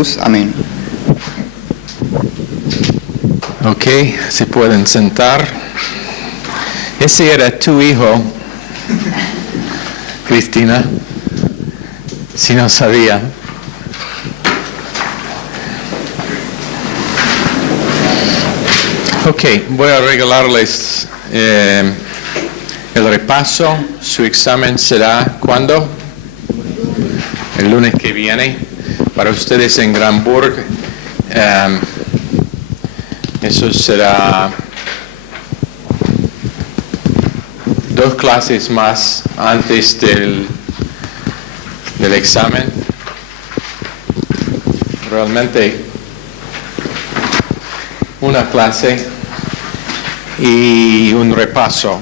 Jesús. Amén. Ok, se pueden sentar. Ese era tu hijo, Cristina, si no sabía. Ok, voy a regalarles el repaso. Su examen será ¿cuándo? El lunes que viene. Para ustedes en Granburg, eso será 2 clases más antes del examen. Realmente una clase y un repaso.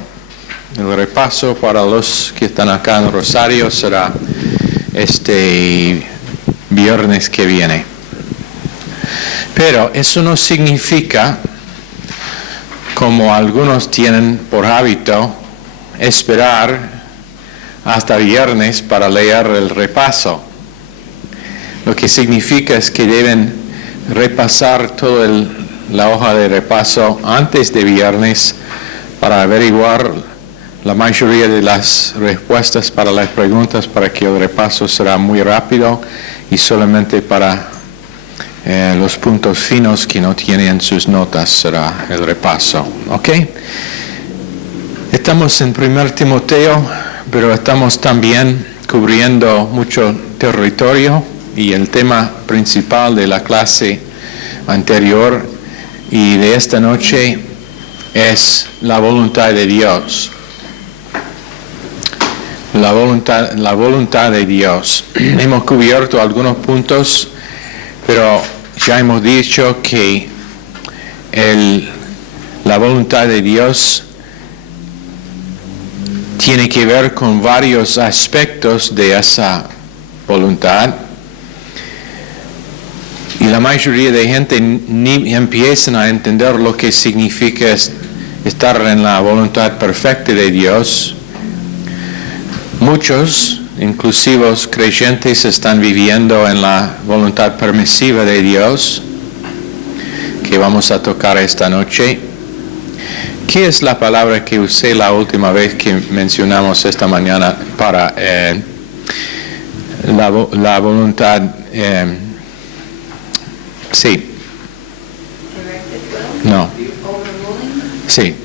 El repaso para los que están acá en Rosario será este viernes que viene. Pero eso no significa, como algunos tienen por hábito, esperar hasta viernes para leer el repaso. Lo que significa es que deben repasar toda la hoja de repaso antes de viernes para averiguar la mayoría de las respuestas para las preguntas, para que el repaso será muy rápido y solamente para los puntos finos que no tienen sus notas será el repaso. ¿Ok? Estamos en 1 Timoteo, pero estamos también cubriendo mucho territorio, y el tema principal de la clase anterior y de esta noche es la voluntad de Dios. La voluntad de Dios. Hemos cubierto algunos puntos, pero ya hemos dicho que la voluntad de Dios tiene que ver con varios aspectos de esa voluntad. Y la mayoría de gente ni empiezan a entender lo que significa estar en la voluntad perfecta de Dios. Muchos, inclusive creyentes, están viviendo en la voluntad permisiva de Dios, que vamos a tocar esta noche. ¿Qué es la palabra que usé la última vez que mencionamos esta mañana para la voluntad? Sí. No. Sí.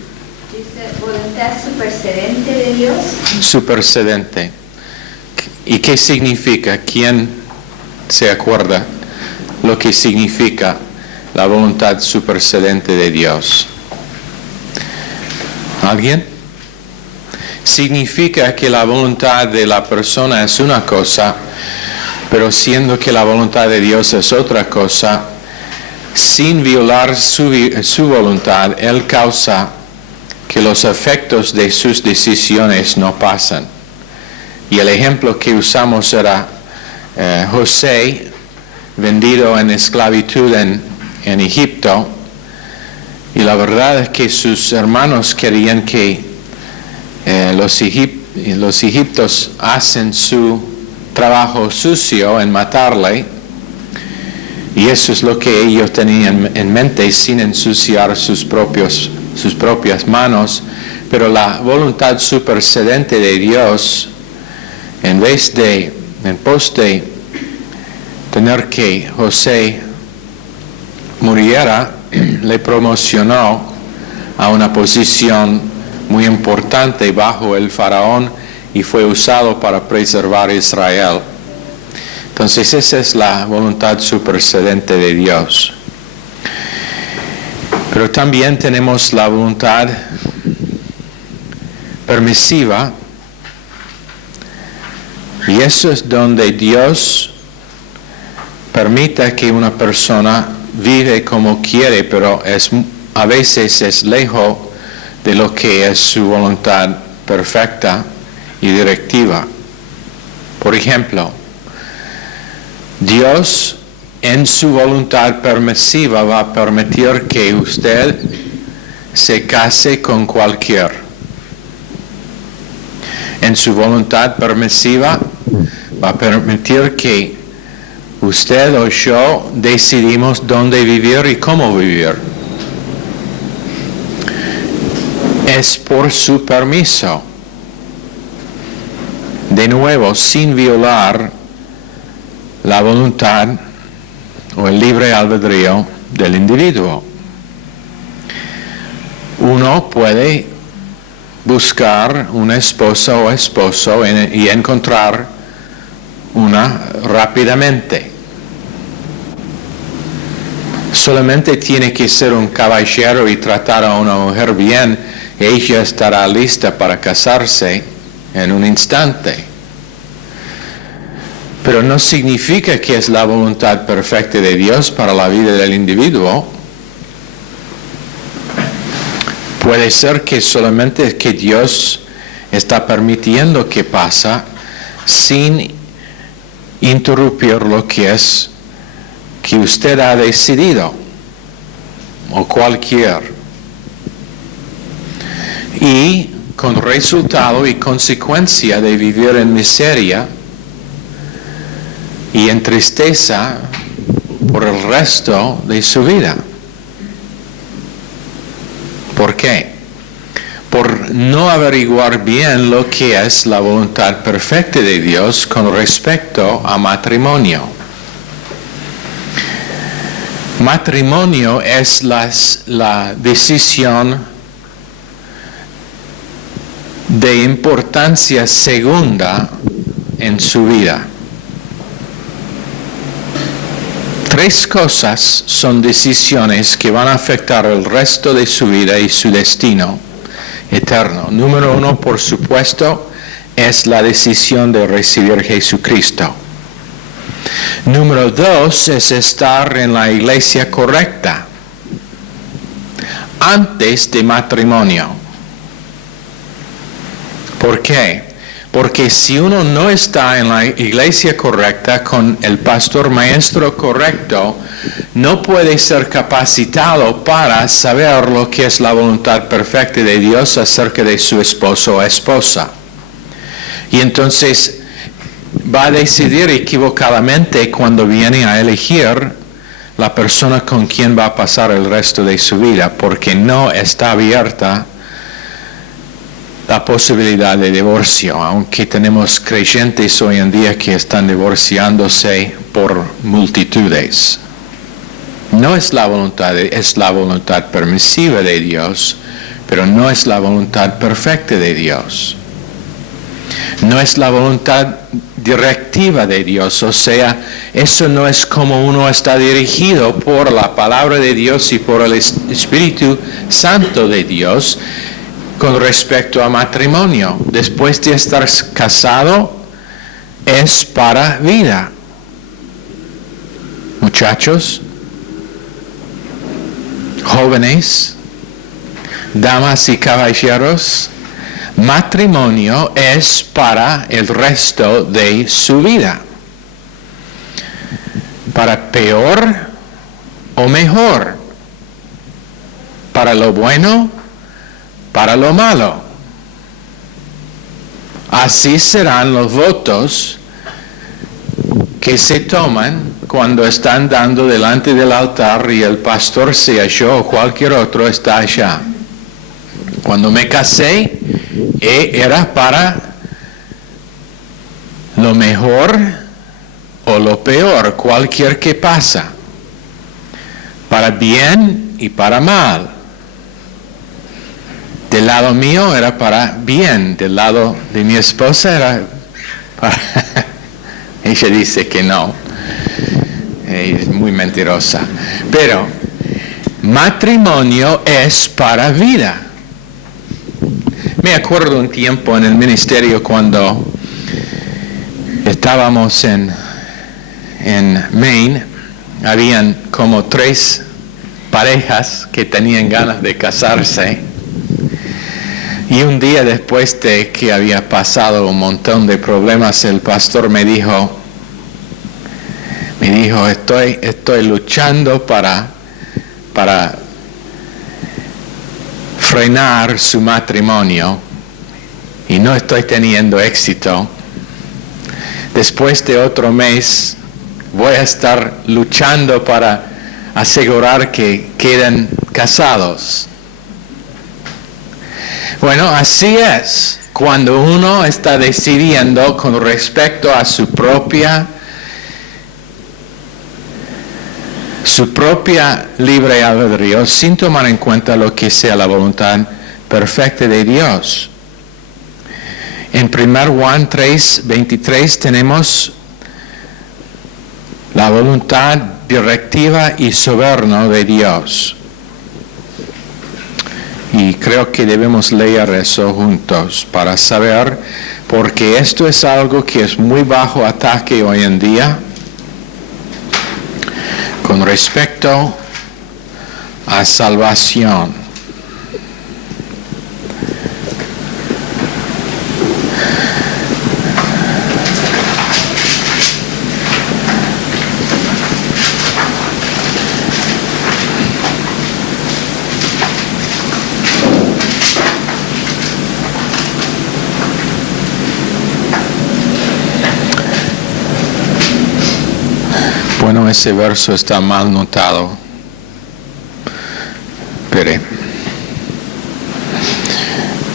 ¿Voluntad supersedente de Dios? Supersedente. ¿Y qué significa? ¿Quién se acuerda lo que significa la voluntad supersedente de Dios? ¿Alguien? Significa que la voluntad de la persona es una cosa, pero siendo que la voluntad de Dios es otra cosa, sin violar su voluntad, Él causa que los efectos de sus decisiones no pasan. Y el ejemplo que usamos era José, vendido en esclavitud en Egipto, y la verdad es que sus hermanos querían que los egipcios hacen su trabajo sucio en matarle, y eso es lo que ellos tenían en mente, sin ensuciar sus propias manos. Pero la voluntad supersedente de Dios, en pos de tener que José muriera, le promocionó a una posición muy importante bajo el faraón y fue usado para preservar a Israel. Entonces esa es la voluntad supersedente de Dios. Pero también tenemos la voluntad permisiva, y eso es donde Dios permite que una persona vive como quiere, pero a veces es lejos de lo que es su voluntad perfecta y directiva. Por ejemplo, Dios en su voluntad permisiva va a permitir que usted se case con cualquiera. En su voluntad permisiva va a permitir que Usted o yo decidimos dónde vivir y cómo vivir. Es por su permiso. De nuevo, sin violar la voluntad o el libre albedrío del individuo. Uno puede buscar una esposa o esposo y encontrar una rápidamente. Solamente tiene que ser un caballero y tratar a una mujer bien, ella estará lista para casarse en un instante. Pero no significa que es la voluntad perfecta de Dios para la vida del individuo. Puede ser que solamente que Dios está permitiendo que pasa sin interrumpir lo que es que usted ha decidido o cualquier. Y con resultado y consecuencia de vivir en miseria y en tristeza por el resto de su vida. ¿Por qué? Por no averiguar bien lo que es la voluntad perfecta de Dios con respecto a matrimonio. Matrimonio es la decisión de importancia segunda en su vida. Tres cosas son decisiones que van a afectar el resto de su vida y su destino eterno. Número uno, por supuesto, es la decisión de recibir a Jesucristo. Número dos es estar en la iglesia correcta antes de matrimonio. ¿Por qué? Porque si uno no está en la iglesia correcta con el pastor maestro correcto, no puede ser capacitado para saber lo que es la voluntad perfecta de Dios acerca de su esposo o esposa. Y entonces va a decidir equivocadamente cuando viene a elegir la persona con quien va a pasar el resto de su vida, porque no está abierta la posibilidad de divorcio, aunque tenemos creyentes hoy en día que están divorciándose por multitudes. No es la voluntad, es la voluntad permisiva de Dios, pero no es la voluntad perfecta de Dios. No es la voluntad directiva de Dios, o sea, eso no es como uno está dirigido por la palabra de Dios y por el Espíritu Santo de Dios con respecto a matrimonio. Después de estar casado, es para vida. Muchachos, jóvenes, damas y caballeros, matrimonio es para el resto de su vida. Para peor o mejor. Para lo bueno, para lo malo. Así serán los votos que se toman cuando están dando delante del altar y el pastor, sea yo o cualquier otro, está allá. Cuando me casé, era para lo mejor o lo peor, cualquier que pasa, para bien y para mal. Del lado mío era para bien, del lado de mi esposa era para... Ella dice que no, es muy mentirosa. Pero matrimonio es para vida. Me acuerdo un tiempo en el ministerio cuando estábamos en Maine, habían como 3 parejas que tenían ganas de casarse. Y un día después de que había pasado un montón de problemas, el pastor me dijo, estoy luchando para frenar su matrimonio y no estoy teniendo éxito. Después de otro mes, voy a estar luchando para asegurar que queden casados. Bueno, así es cuando uno está decidiendo con respecto a su propia libre albedrío, sin tomar en cuenta lo que sea la voluntad perfecta de Dios. En 1 Juan 3:23 tenemos la voluntad directiva y soberana de Dios. Y creo que debemos leer eso juntos para saber, porque esto es algo que es muy bajo ataque hoy en día con respecto a salvación. Bueno, ese verso está mal notado. Pero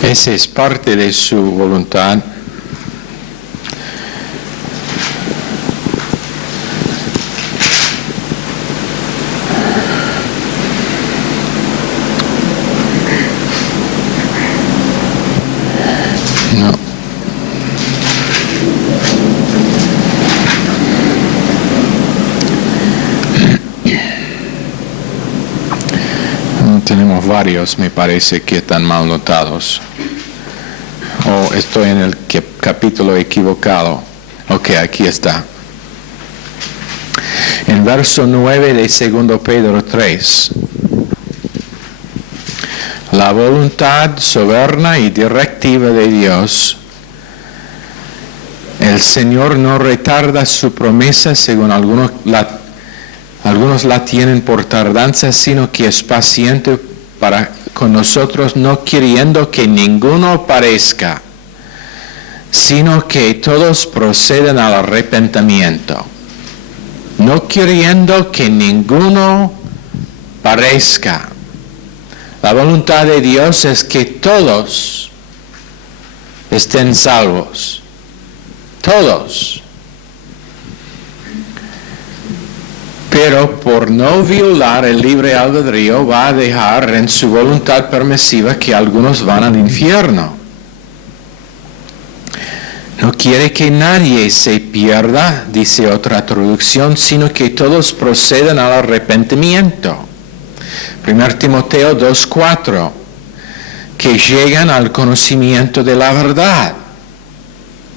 esa es parte de su voluntad. Tenemos varios, me parece, que están mal notados. O estoy en el capítulo equivocado. Ok, aquí está. En verso 9 de 2 Pedro 3. La voluntad soberana y directiva de Dios. El Señor no retarda su promesa, según algunos la tienen por tardanza, sino que es paciente para con nosotros, no queriendo que ninguno perezca, sino que todos procedan al arrepentimiento. No queriendo que ninguno perezca. La voluntad de Dios es que todos estén salvos. Todos. Pero por no violar el libre albedrío va a dejar en su voluntad permisiva que algunos van al infierno. No quiere que nadie se pierda, dice otra traducción, sino que todos procedan al arrepentimiento. 1 Timoteo 2:4, que llegan al conocimiento de la verdad.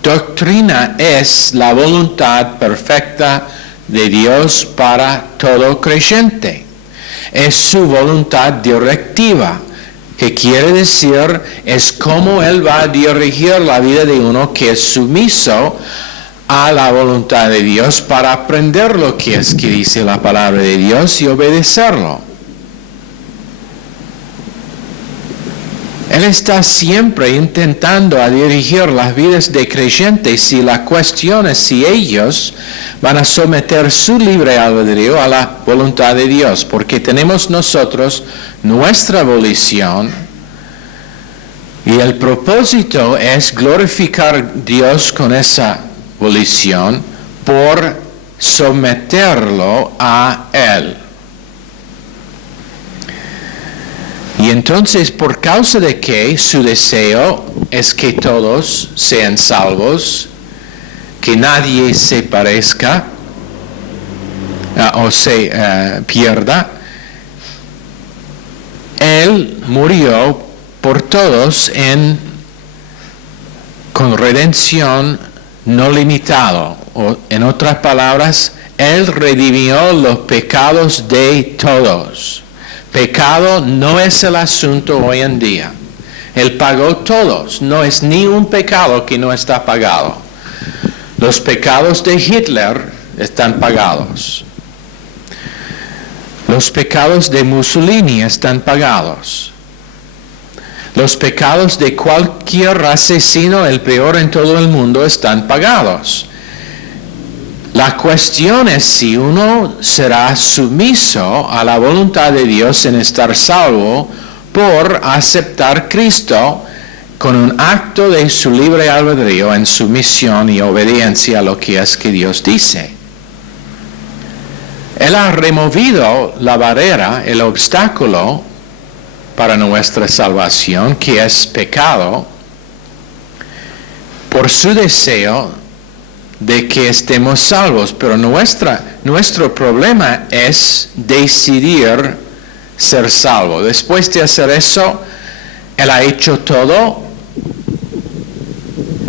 Doctrina es la voluntad perfecta de Dios para todo creyente. Es su voluntad directiva, que quiere decir es cómo Él va a dirigir la vida de uno que es sumiso a la voluntad de Dios para aprender lo que es que dice la palabra de Dios y obedecerlo. Él está siempre intentando a dirigir las vidas de creyentes y la cuestión es si ellos van a someter su libre albedrío a la voluntad de Dios, porque tenemos nosotros nuestra volición y el propósito es glorificar a Dios con esa volición por someterlo a Él. Y entonces, por causa de que su deseo es que todos sean salvos, que nadie se parezca o se pierda, Él murió por todos con redención no limitado. O, en otras palabras, Él redimió los pecados de todos. Pecado no es el asunto hoy en día. Él pagó todos. No es ni un pecado que no está pagado. Los pecados de Hitler están pagados. Los pecados de Mussolini están pagados. Los pecados de cualquier asesino, el peor en todo el mundo, están pagados. La cuestión es si uno será sumiso a la voluntad de Dios en estar salvo por aceptar Cristo con un acto de su libre albedrío en sumisión y obediencia a lo que es que Dios dice. Él ha removido la barrera, el obstáculo para nuestra salvación, que es pecado, por su deseo de que estemos salvos. Pero nuestro problema es decidir ser salvo. Después de hacer eso, Él ha hecho todo,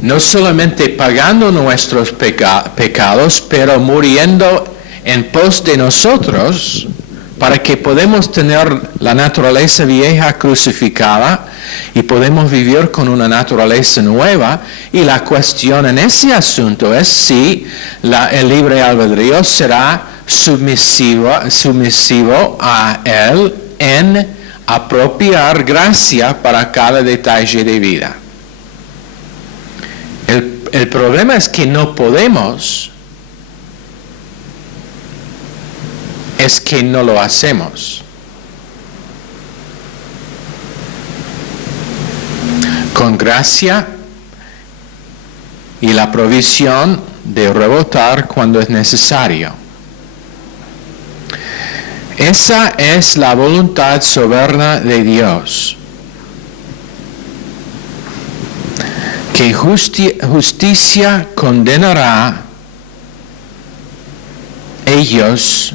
no solamente pagando nuestros pecados, pero muriendo en pos de nosotros, para que podamos tener la naturaleza vieja crucificada y podemos vivir con una naturaleza nueva. Y la cuestión en ese asunto es si el libre albedrío será submisivo a Él en apropiar gracia para cada detalle de vida. El problema es que no podemos, es que no lo hacemos. Con gracia y la provisión de rebotar cuando es necesario. Esa es la voluntad soberana de Dios. Que justicia condenará ellos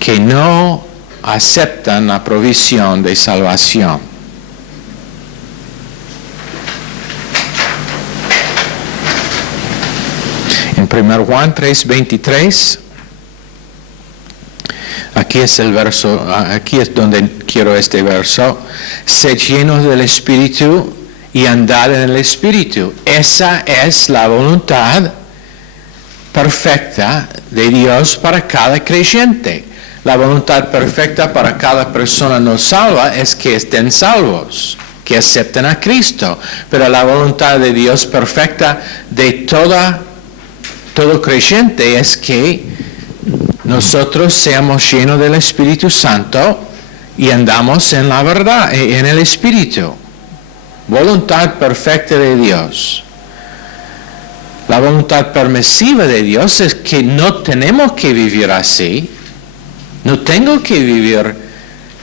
que no aceptan la provisión de salvación. En 1 Juan 3:23, aquí es donde quiero este verso: sed llenos del Espíritu y andad en el Espíritu. Esa es la voluntad perfecta de Dios para cada creyente. La voluntad perfecta para cada persona no salva es que estén salvos, que acepten a Cristo. Pero la voluntad de Dios perfecta de todo creyente es que nosotros seamos llenos del Espíritu Santo y andamos en la verdad, en el Espíritu. Voluntad perfecta de Dios. La voluntad permisiva de Dios es que no tenemos que vivir así. No tengo que vivir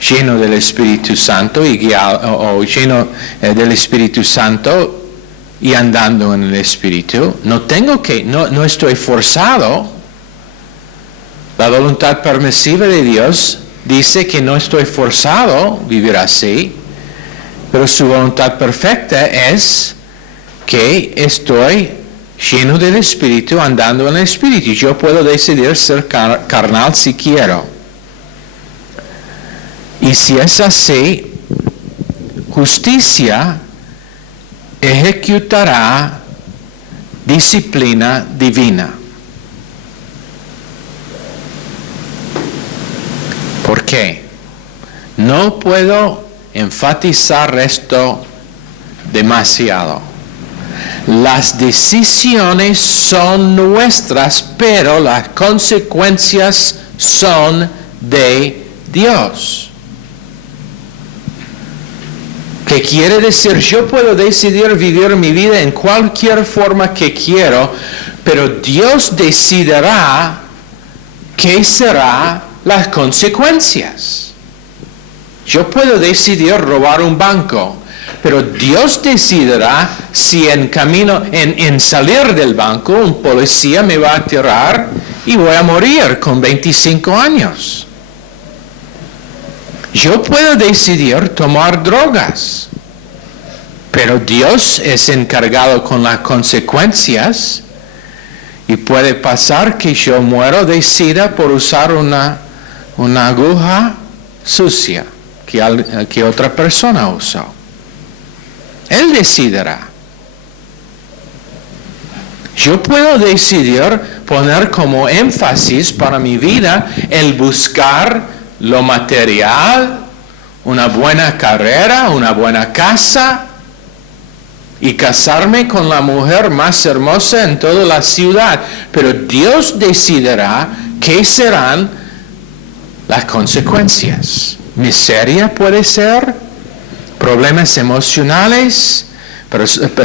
lleno del Espíritu Santo y guiado, o lleno del Espíritu Santo y andando en el Espíritu. No estoy forzado. La voluntad permisiva de Dios dice que no estoy forzado a vivir así, pero su voluntad perfecta es que estoy lleno del Espíritu, andando en el Espíritu. Yo puedo decidir ser carnal si quiero. Y si es así, justicia ejecutará disciplina divina. ¿Por qué? No puedo enfatizar esto demasiado. Las decisiones son nuestras, pero las consecuencias son de Dios. ¿Qué quiere decir? Yo puedo decidir vivir mi vida en cualquier forma que quiero, pero Dios decidirá qué serán las consecuencias. Yo puedo decidir robar un banco, pero Dios decidirá si en salir del banco un policía me va a tirar y voy a morir con 25 años. Yo puedo decidir tomar drogas, pero Dios es encargado con las consecuencias y puede pasar que yo muero de sida por usar una aguja sucia que otra persona usó. Él decidirá. Yo puedo decidir poner como énfasis para mi vida el buscar lo material, una buena carrera, una buena casa, y casarme con la mujer más hermosa en toda la ciudad, pero Dios decidirá qué serán las consecuencias. Miseria puede ser, problemas emocionales,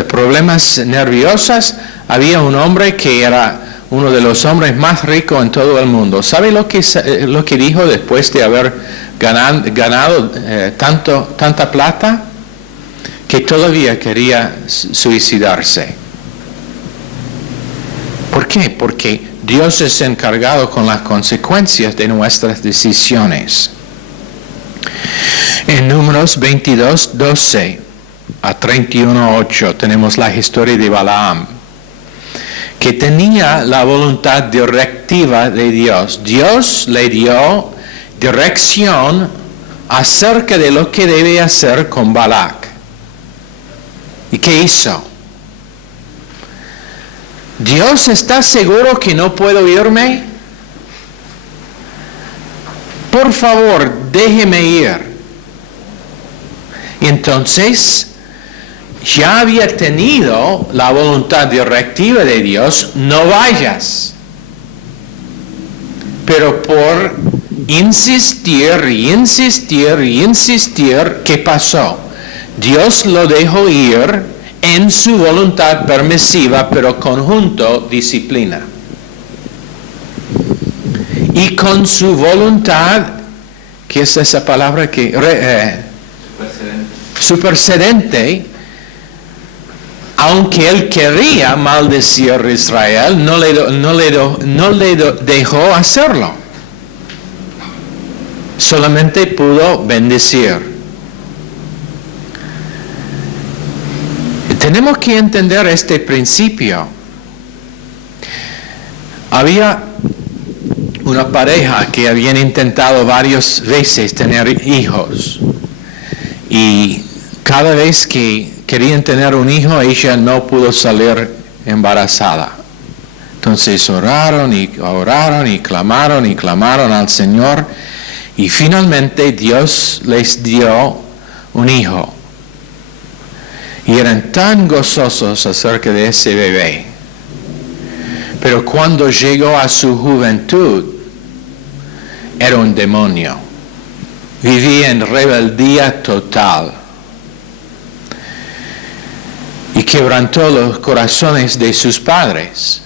problemas nerviosos. Había un hombre que era uno de los hombres más ricos en todo el mundo. ¿Sabe lo que dijo después de haber ganado tanta plata? Que todavía quería suicidarse. ¿Por qué? Porque Dios es encargado con las consecuencias de nuestras decisiones. En Números 22, 12 a 31, 8 tenemos la historia de Balaam, que tenía la voluntad directiva de Dios. Dios le dio dirección acerca de lo que debe hacer con Balac. ¿Y qué hizo? ¿Dios está seguro que no puedo irme? Por favor, déjeme ir. Y entonces, ya había tenido la voluntad directiva de Dios, no vayas. Pero por insistir, ¿qué pasó? Dios lo dejó ir en su voluntad permisiva, pero conjunto disciplina. Y con su voluntad, ¿qué es esa palabra que supersedente? Aunque él quería maldecir a Israel, no le dejó hacerlo. Solamente pudo bendecir. Tenemos que entender este principio. Había una pareja que habían intentado varias veces tener hijos. Y cada vez que querían tener un hijo, ella no pudo salir embarazada. Entonces oraron y clamaron al Señor. Y finalmente Dios les dio un hijo. Y eran tan gozosos acerca de ese bebé. Pero cuando llegó a su juventud, era un demonio. Vivía en rebeldía total. Y quebrantó los corazones de sus padres.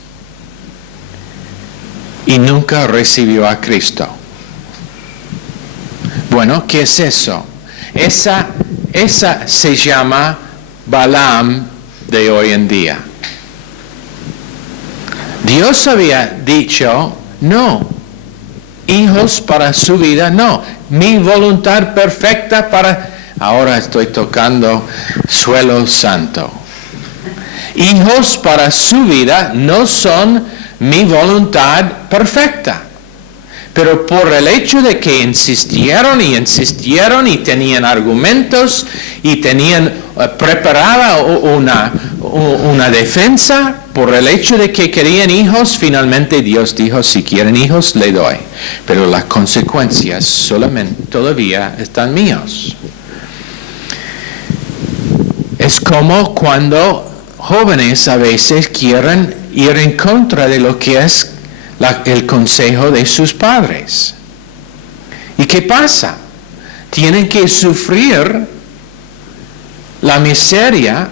Y nunca recibió a Cristo. Bueno, ¿qué es eso? Esa se llama Balaam de hoy en día. Dios había dicho, no, hijos para su vida, no, mi voluntad perfecta para... Ahora estoy tocando suelo santo. Hijos para su vida no son mi voluntad perfecta. Pero por el hecho de que insistieron y tenían argumentos y tenían preparada una defensa, por el hecho de que querían hijos, finalmente Dios dijo, si quieren hijos, le doy. Pero las consecuencias solamente todavía están míos. Es como cuando jóvenes a veces quieren ir en contra de lo que es el consejo de sus padres. ¿Y qué pasa? Tienen que sufrir la miseria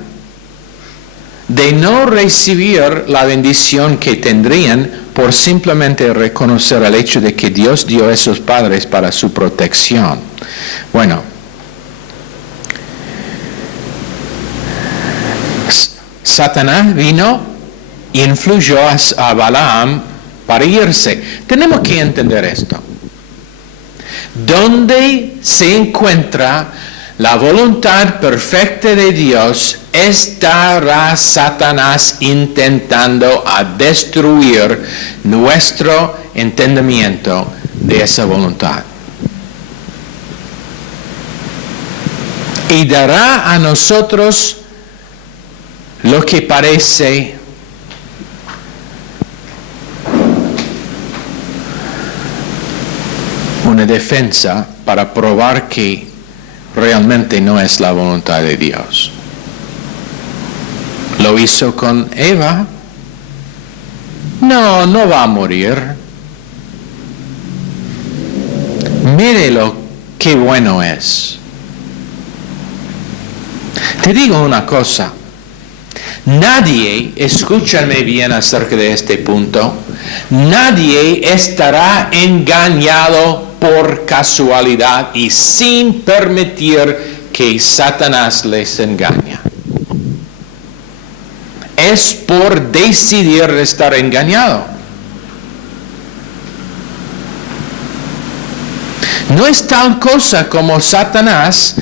de no recibir la bendición que tendrían por simplemente reconocer el hecho de que Dios dio a esos padres para su protección. Bueno, Satanás vino y influyó a Balaam para irse. Tenemos que entender esto. Donde se encuentra la voluntad perfecta de Dios, estará Satanás intentando a destruir nuestro entendimiento de esa voluntad. Y dará a nosotros lo que parece una defensa para probar que realmente no es la voluntad de Dios. Lo hizo con Eva. No va a morir. Mírelo, qué bueno es. Te digo una cosa. Nadie, escúchame bien acerca de este punto, nadie estará engañado por casualidad y sin permitir que Satanás les engañe. Es por decidir estar engañado. No es tal cosa como Satanás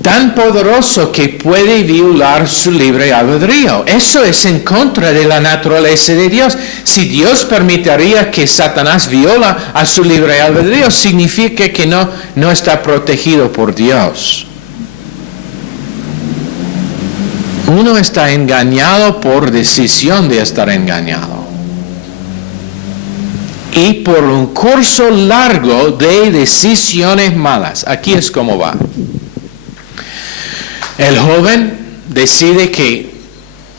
tan poderoso que puede violar su libre albedrío. Eso es en contra de la naturaleza de Dios. Si Dios permitiría que Satanás viola a su libre albedrío, significa que no está protegido por Dios. Uno está engañado por decisión de estar engañado. Y por un curso largo de decisiones malas. Aquí es como va. El joven decide que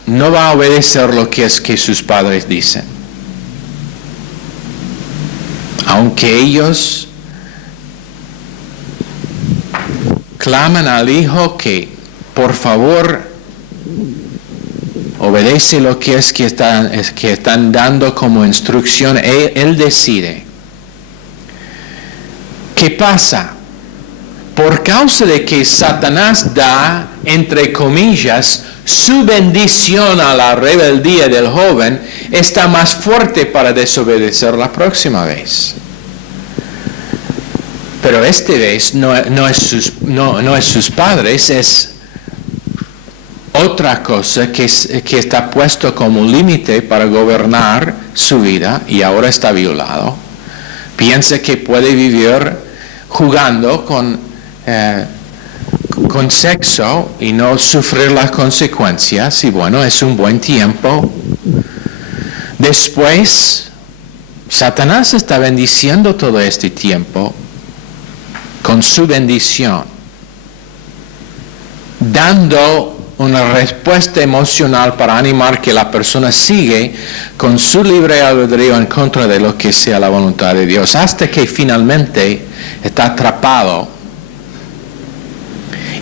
no va a obedecer lo que es que sus padres dicen. Aunque ellos claman al hijo que, por favor, obedece lo que es que están dando como instrucción. Él decide. ¿Qué pasa? Por causa de que Satanás da, entre comillas, su bendición a la rebeldía del joven, está más fuerte para desobedecer la próxima vez. Pero esta vez no es sus padres, es otra cosa que está puesto como límite para gobernar su vida y ahora está violado. Piensa que puede vivir jugando con sexo y no sufrir las consecuencias, y bueno, es un buen tiempo. Después, Satanás está bendiciendo todo este tiempo con su bendición, dando una respuesta emocional para animar que la persona sigue con su libre albedrío en contra de lo que sea la voluntad de Dios, hasta que finalmente está atrapado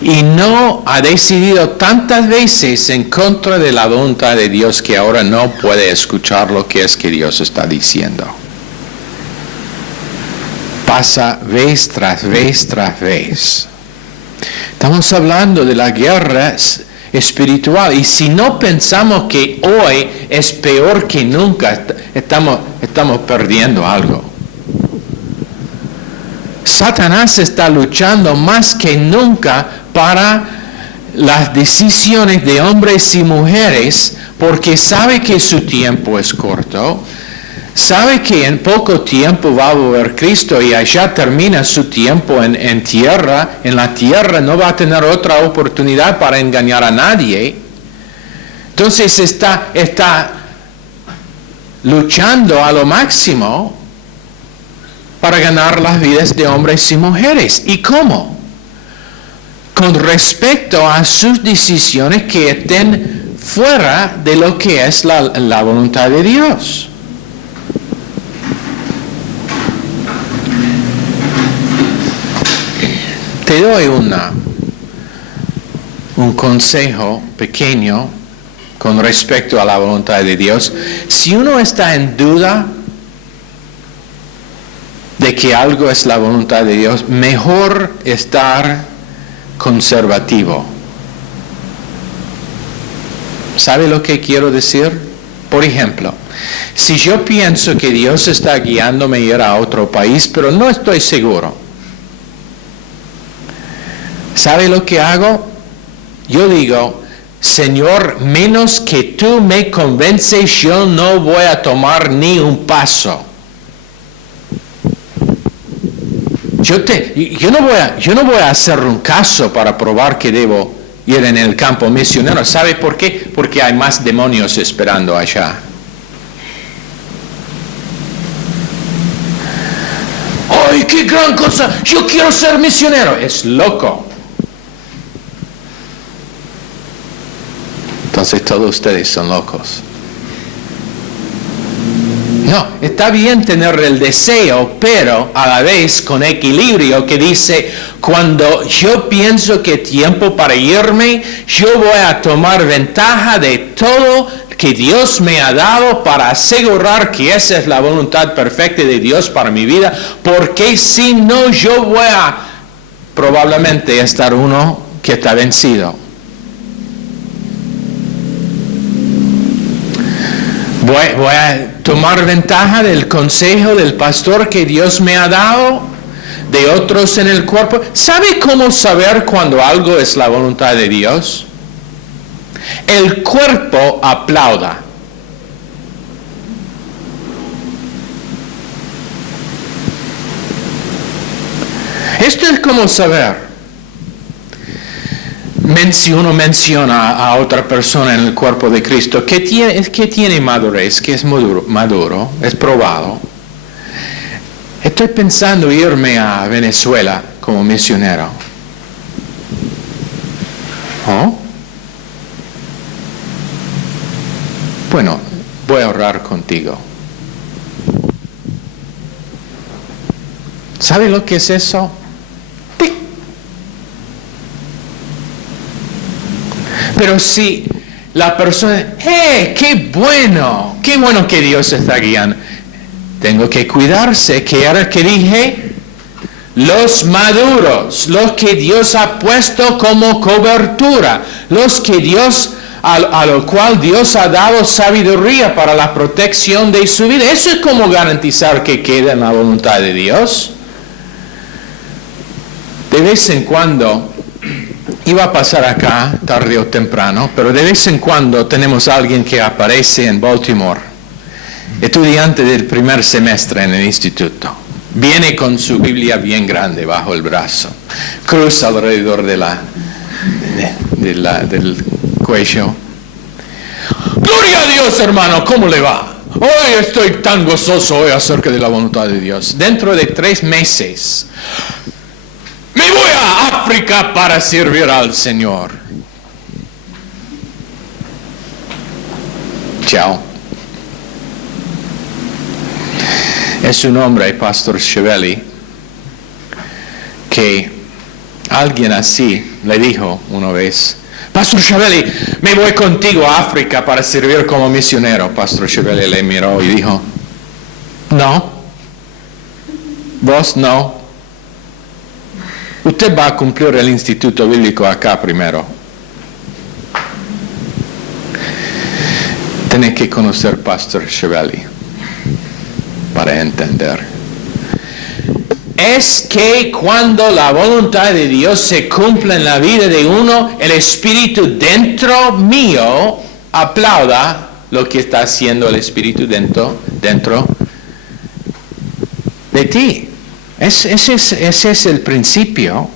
y no ha decidido tantas veces en contra de la voluntad de Dios que ahora no puede escuchar lo que es que Dios está diciendo. Pasa vez tras vez tras vez. Estamos hablando de la guerra espiritual, y si no pensamos que hoy es peor que nunca, estamos perdiendo algo. Satanás está luchando más que nunca para las decisiones de hombres y mujeres, porque sabe que su tiempo es corto, sabe que en poco tiempo va a volver Cristo y allá termina su tiempo en tierra. En la tierra no va a tener otra oportunidad para engañar a nadie. Entonces está luchando a lo máximo para ganar las vidas de hombres y mujeres. ¿Y cómo? Con respecto a sus decisiones que estén fuera de lo que es la voluntad de Dios. Te doy un consejo pequeño con respecto a la voluntad de Dios. Si uno está en duda de que algo es la voluntad de Dios, mejor estar conservativo. ¿Sabe lo que quiero decir? Por ejemplo, si yo pienso que Dios está guiándome a ir a otro país, pero no estoy seguro, ¿sabe lo que hago? Yo digo, Señor, menos que tú me convences, yo no voy a tomar ni un paso. Yo no voy a hacer un caso para probar que debo ir en el campo misionero. ¿Sabe por qué? Porque hay más demonios esperando allá. ¡Ay, qué gran cosa! Yo quiero ser misionero. Es loco. Entonces todos ustedes son locos. No, está bien tener el deseo, pero a la vez con equilibrio, que dice, cuando yo pienso que es tiempo para irme, yo voy a tomar ventaja de todo que Dios me ha dado para asegurar que esa es la voluntad perfecta de Dios para mi vida, porque si no, yo voy a probablemente estar uno que está vencido. Voy a tomar ventaja del consejo del pastor que Dios me ha dado, de otros en el cuerpo. ¿Sabe cómo saber cuando algo es la voluntad de Dios? El cuerpo aplauda. Esto es como saber. Si uno menciona a otra persona en el cuerpo de Cristo que tiene madurez, que es maduro, es probado. Estoy pensando irme a Venezuela como misionero. ¿Oh? Bueno, voy a orar contigo. ¿Sabe lo que es eso? Pero si la persona, qué bueno que Dios está guiando. Tengo que cuidarse, que era que dije, los maduros, los que Dios ha puesto como cobertura, los que Dios, a lo cual Dios ha dado sabiduría para la protección de su vida. Eso es como garantizar que queda en la voluntad de Dios. De vez en cuando, iba a pasar acá, tarde o temprano, pero de vez en cuando tenemos a alguien que aparece en Baltimore, estudiante del primer semestre en el instituto. Viene con su Biblia bien grande bajo el brazo, cruza alrededor del cuello. ¡Gloria a Dios, hermano! ¿Cómo le va? Hoy estoy tan gozoso hoy acerca de la voluntad de Dios. Dentro de 3 meses... me voy a África para servir al Señor. Chao. Es un hombre, Pastor Chevelli, que alguien así le dijo una vez, Pastor Chevelli, me voy contigo a África para servir como misionero. Pastor Chevelli le miró y dijo, no, vos no. Usted va a cumplir el instituto bíblico acá primero. Tiene que conocer Pastor Chevelli para entender. Es que cuando la voluntad de Dios se cumple en la vida de uno, el Espíritu dentro mío aplauda lo que está haciendo el Espíritu dentro de ti. Ese es el principio.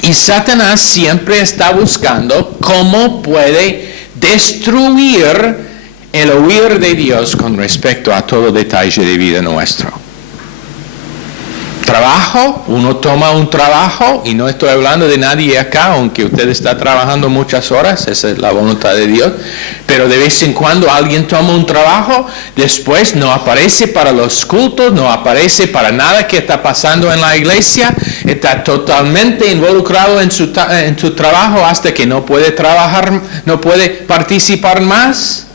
Y Satanás siempre está buscando cómo puede destruir el oír de Dios con respecto a todo detalle de vida nuestro. Trabajo, uno toma un trabajo, y no estoy hablando de nadie acá, aunque usted está trabajando muchas horas, esa es la voluntad de Dios, pero de vez en cuando alguien toma un trabajo, después no aparece para los cultos, no aparece para nada que está pasando en la iglesia, está totalmente involucrado en su trabajo hasta que no puede trabajar, no puede participar más.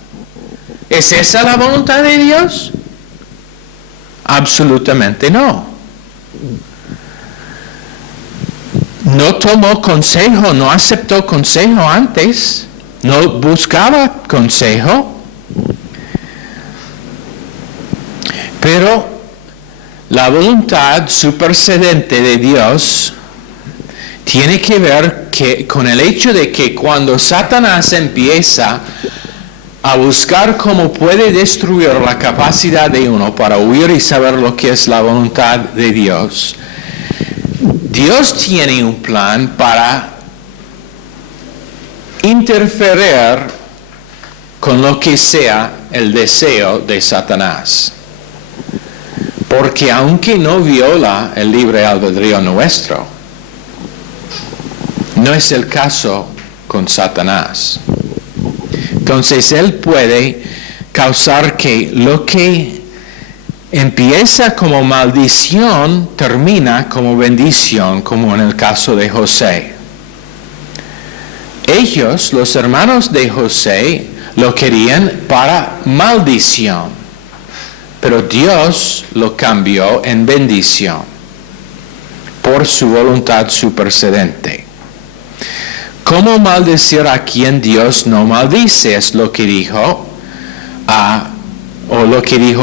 ¿Es esa la voluntad de Dios? Absolutamente no. No tomó consejo, no aceptó consejo antes, no buscaba consejo, pero la voluntad supersedente de Dios tiene que ver con el hecho de que cuando Satanás empieza a buscar cómo puede destruir la capacidad de uno para huir y saber lo que es la voluntad de Dios, Dios tiene un plan para interferir con lo que sea el deseo de Satanás. Porque aunque no viola el libre albedrío nuestro, no es el caso con Satanás. Entonces Él puede causar que lo que empieza como maldición termina como bendición, como en el caso de José. Ellos, los hermanos de José, lo querían para maldición, pero Dios lo cambió en bendición por su voluntad supersedente. ¿Cómo maldecir a quien Dios no maldice? Es lo que dijo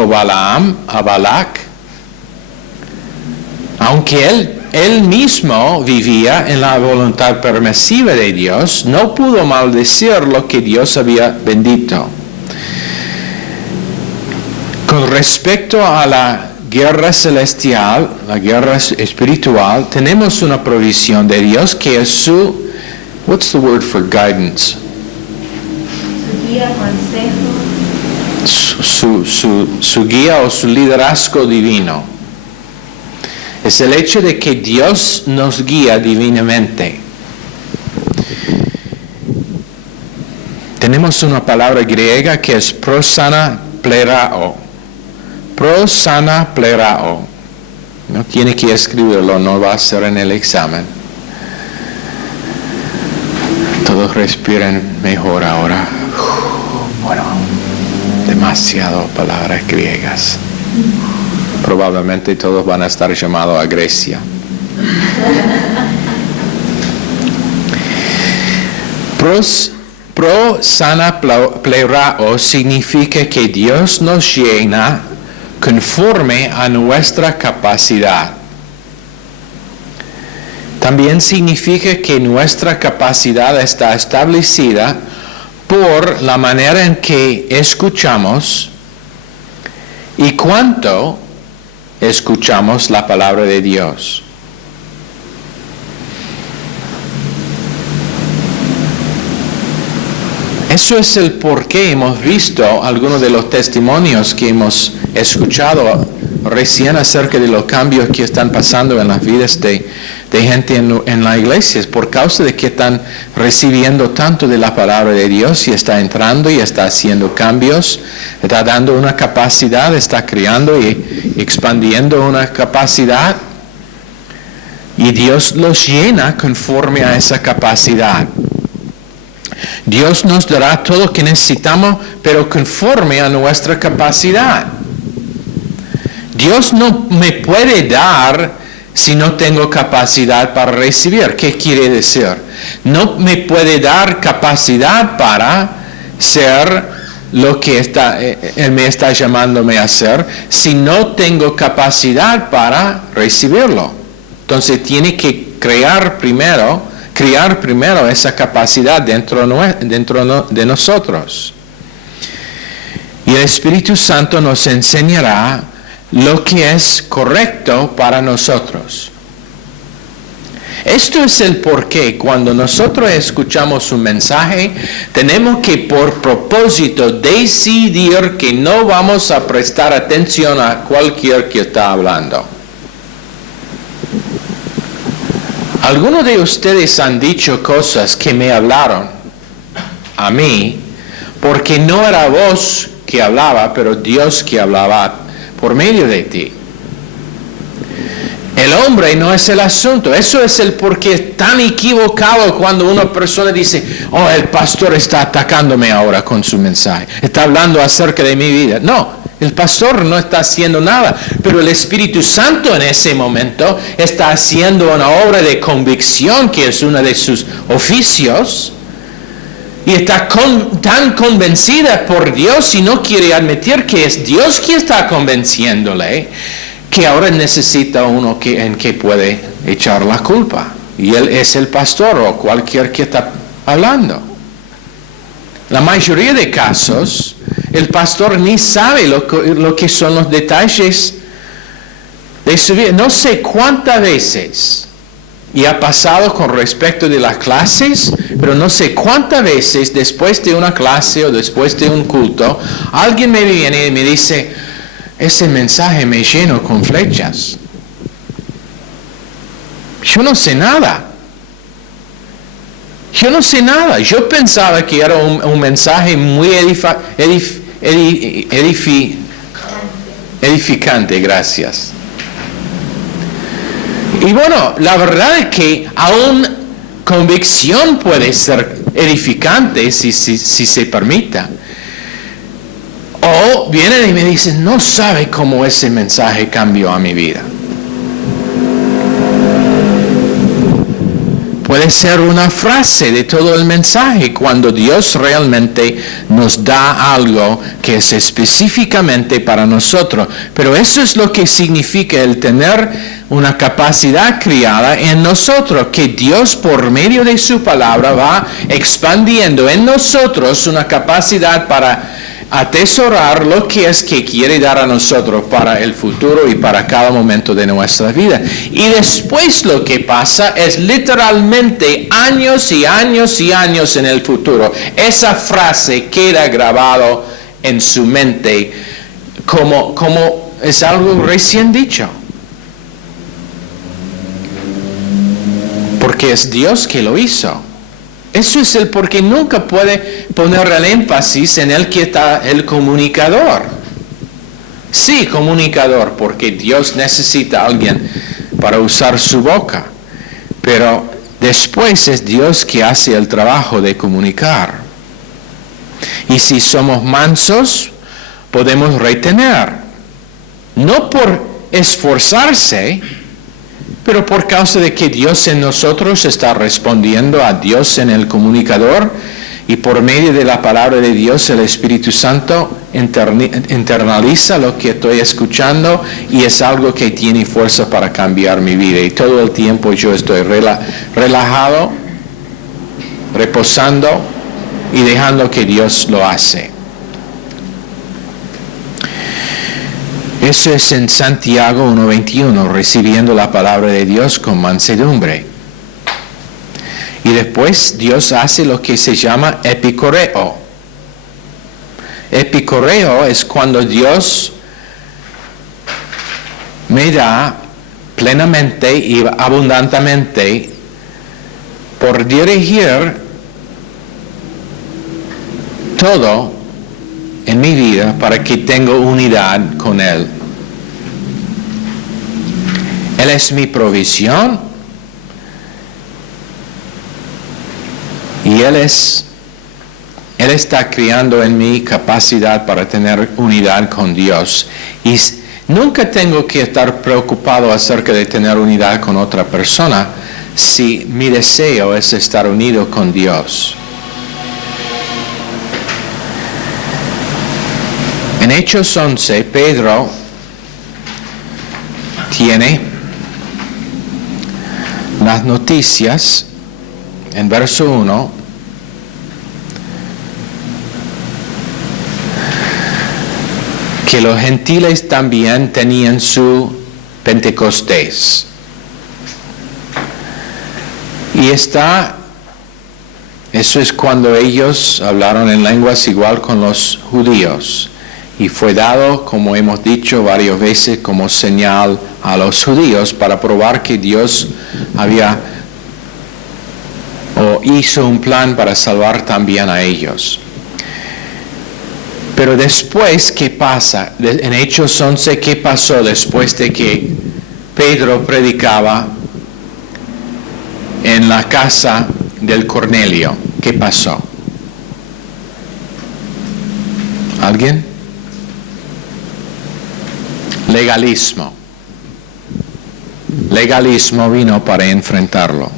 Balaam a Balac. Aunque él mismo vivía en la voluntad permisiva de Dios, no pudo maldecir lo que Dios había bendito. Con respecto a la guerra celestial, la guerra espiritual, tenemos una provisión de Dios que es su, what's the word for guidance? Su guía, consejo. Su guía o su liderazgo divino. Es el hecho de que Dios nos guía divinamente. Tenemos una palabra griega que es prosanaplerao. Prosanaplerao. No tiene que escribirlo, no va a ser en el examen. Todos respiren mejor ahora. Bueno, demasiado palabras griegas. Probablemente todos van a estar llamados a Grecia. Prosanaplerao significa que Dios nos llena conforme a nuestra capacidad. También significa que nuestra capacidad está establecida por la manera en que escuchamos y cuánto escuchamos la palabra de Dios. Eso es el por qué hemos visto algunos de los testimonios que hemos escuchado recién acerca de los cambios que están pasando en las vidas de gente en la iglesia. Es por causa de que están recibiendo tanto de la palabra de Dios y está entrando y está haciendo cambios, está dando una capacidad, está creando y expandiendo una capacidad. Y Dios los llena conforme a esa capacidad. Dios nos dará todo lo que necesitamos, pero conforme a nuestra capacidad. Dios no me puede dar si no tengo capacidad para recibir. ¿Qué quiere decir? No me puede dar capacidad para ser lo que Él me está llamándome a hacer si no tengo capacidad para recibirlo. Entonces tiene que crear primero esa capacidad dentro de nosotros. Y el Espíritu Santo nos enseñará lo que es correcto para nosotros. Esto es el porqué cuando nosotros escuchamos un mensaje, tenemos que por propósito decidir que no vamos a prestar atención a cualquier que está hablando. Algunos de ustedes han dicho cosas que me hablaron a mí porque no era vos que hablaba, pero Dios que hablaba por medio de ti. El hombre no es el asunto. Eso es el porqué es tan equivocado cuando una persona dice, oh, el pastor está atacándome ahora con su mensaje. Está hablando acerca de mi vida. No, el pastor no está haciendo nada. Pero el Espíritu Santo en ese momento está haciendo una obra de convicción que es uno de sus oficios. Y está tan convencida por Dios y no quiere admitir que es Dios quien está convenciéndole, que ahora necesita uno en que puede echar la culpa. Y él es el pastor o cualquier que está hablando. La mayoría de casos, el pastor ni sabe lo que son los detalles de su vida. No sé cuántas veces, y ha pasado con respecto de las clases, pero no sé cuántas veces después de una clase o después de un culto, alguien me viene y me dice, ese mensaje me llenó con flechas. Yo no sé nada. Yo no sé nada. Yo pensaba que era un mensaje muy edificante, gracias. Y bueno, la verdad es que aún convicción puede ser edificante si se permita. O vienen y me dicen, no sabe cómo ese mensaje cambió a mi vida. Puede ser una frase de todo el mensaje cuando Dios realmente nos da algo que es específicamente para nosotros. Pero eso es lo que significa el tener una capacidad criada en nosotros, que Dios por medio de su palabra va expandiendo en nosotros una capacidad para atesorar lo que es que quiere dar a nosotros para el futuro y para cada momento de nuestra vida. Y después lo que pasa es literalmente años y años y años en el futuro. Esa frase queda grabado en su mente como es algo recién dicho. Porque es Dios que lo hizo. Eso es el porque nunca puede poner el énfasis en el que está el comunicador. Sí, comunicador, porque Dios necesita a alguien para usar su boca. Pero después es Dios que hace el trabajo de comunicar. Y si somos mansos, podemos retener. No por esforzarse, pero por causa de que Dios en nosotros está respondiendo a Dios en el comunicador, y por medio de la palabra de Dios el Espíritu Santo internaliza lo que estoy escuchando y es algo que tiene fuerza para cambiar mi vida. Y todo el tiempo yo estoy relajado, reposando y dejando que Dios lo hace. Eso es en Santiago 1:21, recibiendo la palabra de Dios con mansedumbre. Y después Dios hace lo que se llama epicoreo. Epicoreo es cuando Dios me da plenamente y abundantemente por dirigir todo en mi vida para que tenga unidad con Él. Él es mi provisión y Él está creando en mí capacidad para tener unidad con Dios. Y nunca tengo que estar preocupado acerca de tener unidad con otra persona si mi deseo es estar unido con Dios. En Hechos 11, Pedro tiene las noticias en verso 1 que los gentiles también tenían su Pentecostés. Y eso es cuando ellos hablaron en lenguas igual con los judíos. Y fue dado, como hemos dicho varias veces, como señal a los judíos para probar que Dios hizo un plan para salvar también a ellos. Pero después, ¿qué pasa? En Hechos 11, ¿qué pasó después de que Pedro predicaba en la casa del Cornelio? ¿Qué pasó? ¿Alguien? Legalismo. Legalismo vino para enfrentarlo.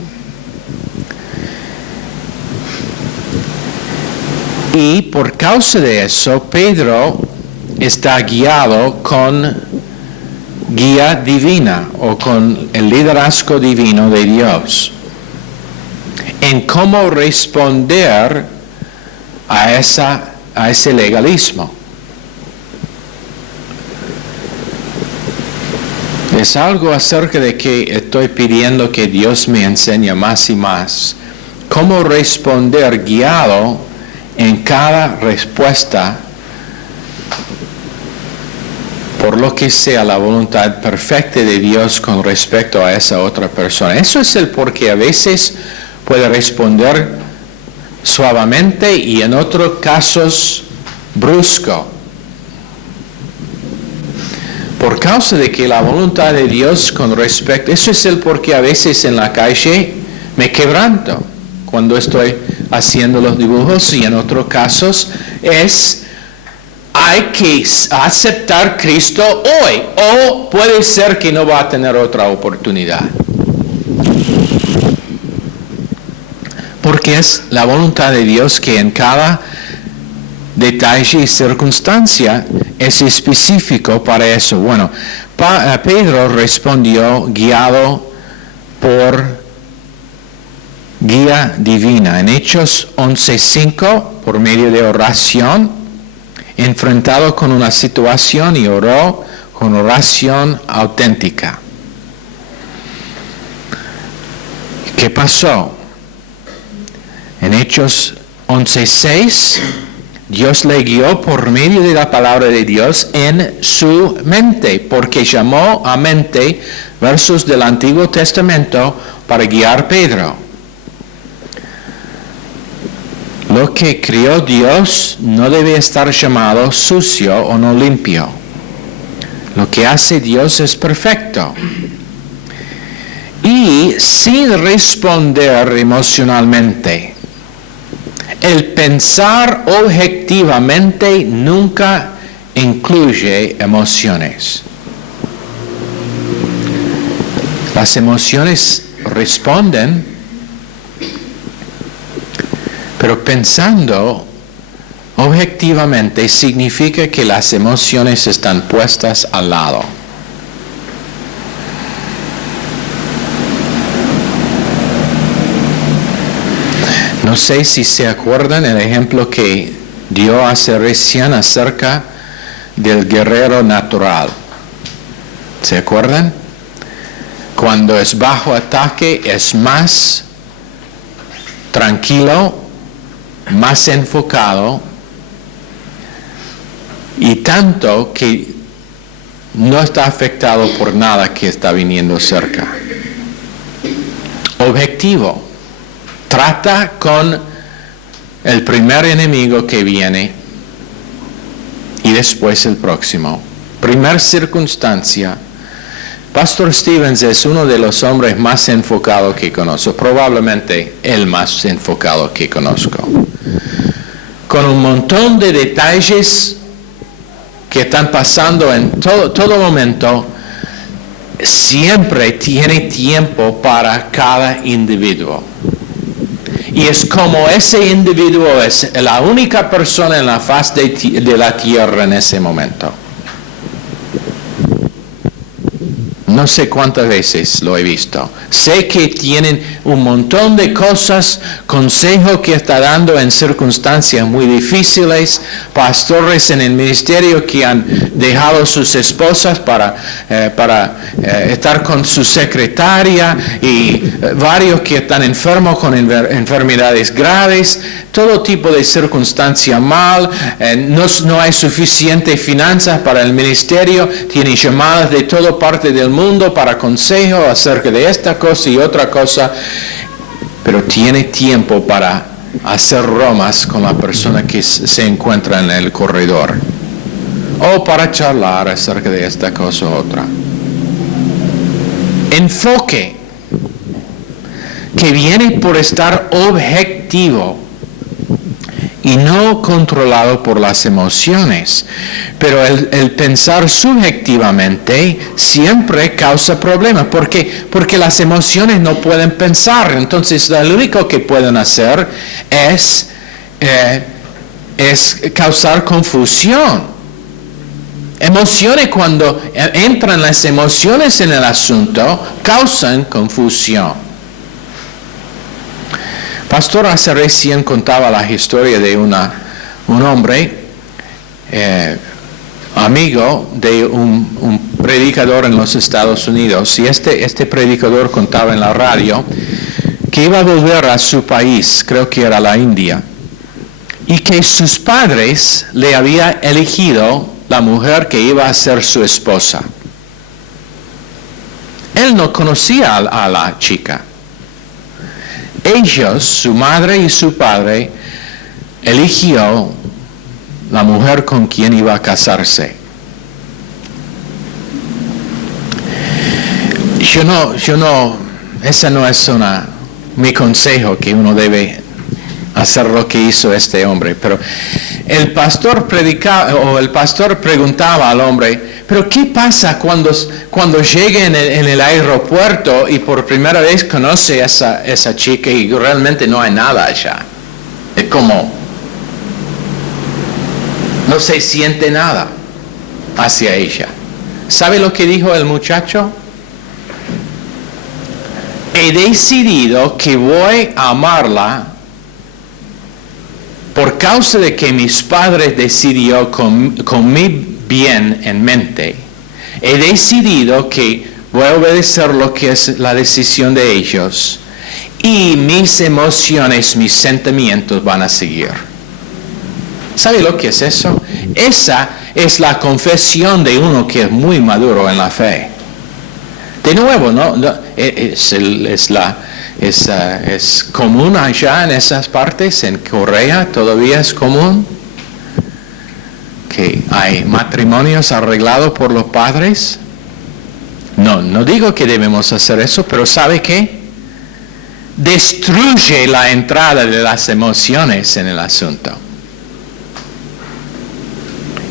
Y por causa de eso, Pedro está guiado con guía divina o con el liderazgo divino de Dios en cómo responder a ese legalismo. Es algo acerca de que estoy pidiendo que Dios me enseñe más y más cómo responder guiado en cada respuesta por lo que sea la voluntad perfecta de Dios con respecto a esa otra persona. Eso es el por qué a veces puede responder suavemente y en otros casos brusco. Por causa de que la voluntad de Dios con respecto, eso es el porqué a veces en la calle me quebranto cuando estoy haciendo los dibujos, y en otros casos hay que aceptar Cristo hoy, o puede ser que no va a tener otra oportunidad. Porque es la voluntad de Dios que en cada detalle y circunstancia es específico para eso. Bueno, Pedro respondió guiado por guía divina. En Hechos 11:5, por medio de oración, enfrentado con una situación y oró con oración auténtica. ¿Qué pasó? En Hechos 11:6, Dios le guió por medio de la palabra de Dios en su mente, porque llamó a mente versos del Antiguo Testamento para guiar a Pedro. Lo que creó Dios no debe estar llamado sucio o no limpio. Lo que hace Dios es perfecto. Y sin responder emocionalmente. El pensar objetivamente nunca incluye emociones. Las emociones responden, pero pensando objetivamente significa que las emociones están puestas al lado. No sé si se acuerdan el ejemplo que dio hace recién acerca del guerrero natural. ¿Se acuerdan? Cuando es bajo ataque es más tranquilo, más enfocado, y tanto que no está afectado por nada que está viniendo cerca. Objetivo. Trata con el primer enemigo que viene y después el próximo. Primer circunstancia. Pastor Stevens es uno de los hombres más enfocados que conozco, probablemente el más enfocado que conozco. Con un montón de detalles que están pasando en todo momento, siempre tiene tiempo para cada individuo. Y es como ese individuo es la única persona en la faz de la tierra en ese momento. No sé cuántas veces lo he visto. Sé que tienen un montón de cosas, consejo que está dando en circunstancias muy difíciles, pastores en el ministerio que han dejado sus esposas para estar con su secretaria, y varios que están enfermos con enfermedades graves, todo tipo de circunstancia mal, no hay suficiente finanzas para el ministerio, tienen llamadas de toda parte del mundo para consejo acerca de esta cosa y otra cosa, pero tiene tiempo para hacer bromas con la persona que se encuentra en el corredor, o para charlar acerca de esta cosa u otra. Enfoque que viene por estar objetivo y no controlado por las emociones. Pero el pensar subjetivamente siempre causa problemas. ¿Por qué? Porque las emociones no pueden pensar. Entonces lo único que pueden hacer es causar confusión. Emociones, cuando entran las emociones en el asunto, causan confusión. Pastor hace recién contaba la historia de un hombre, amigo de un predicador en los Estados Unidos, y este predicador contaba en la radio que iba a volver a su país, creo que era la India, y que sus padres le habían elegido la mujer que iba a ser su esposa. Él no conocía a la chica. ellos, su madre y su padre, eligió la mujer con quien iba a casarse. Esa no es mi consejo, que uno debe hacer lo que hizo este hombre. Pero el pastor preguntaba al hombre, pero ¿qué pasa cuando llegue en el aeropuerto y por primera vez conoce a esa chica y realmente no hay nada allá? Es como, no se siente nada hacia ella. ¿Sabe lo que dijo el muchacho? He decidido que voy a amarla por causa de que mis padres decidieron con mi bien en mente. He decidido que voy a obedecer lo que es la decisión de ellos y mis emociones, mis sentimientos van a seguir. ¿Sabe lo que es eso? Esa es la confesión de uno que es muy maduro en la fe. De nuevo, es común allá en esas partes, en Corea todavía es común que hay matrimonios arreglados por los padres. No digo que debemos hacer eso, pero ¿sabe qué? Destruye la entrada de las emociones en el asunto.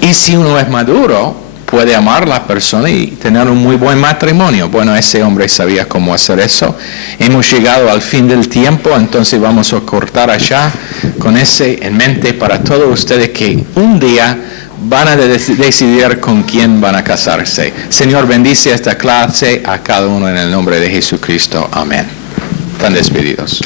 Y si uno es maduro, puede amar a la persona y tener un muy buen matrimonio. Bueno, ese hombre sabía cómo hacer eso. Hemos llegado al fin del tiempo, entonces vamos a cortar allá con ese en mente para todos ustedes que un día van a decidir con quién van a casarse. Señor, bendice esta clase a cada uno en el nombre de Jesucristo. Amén. Están despedidos.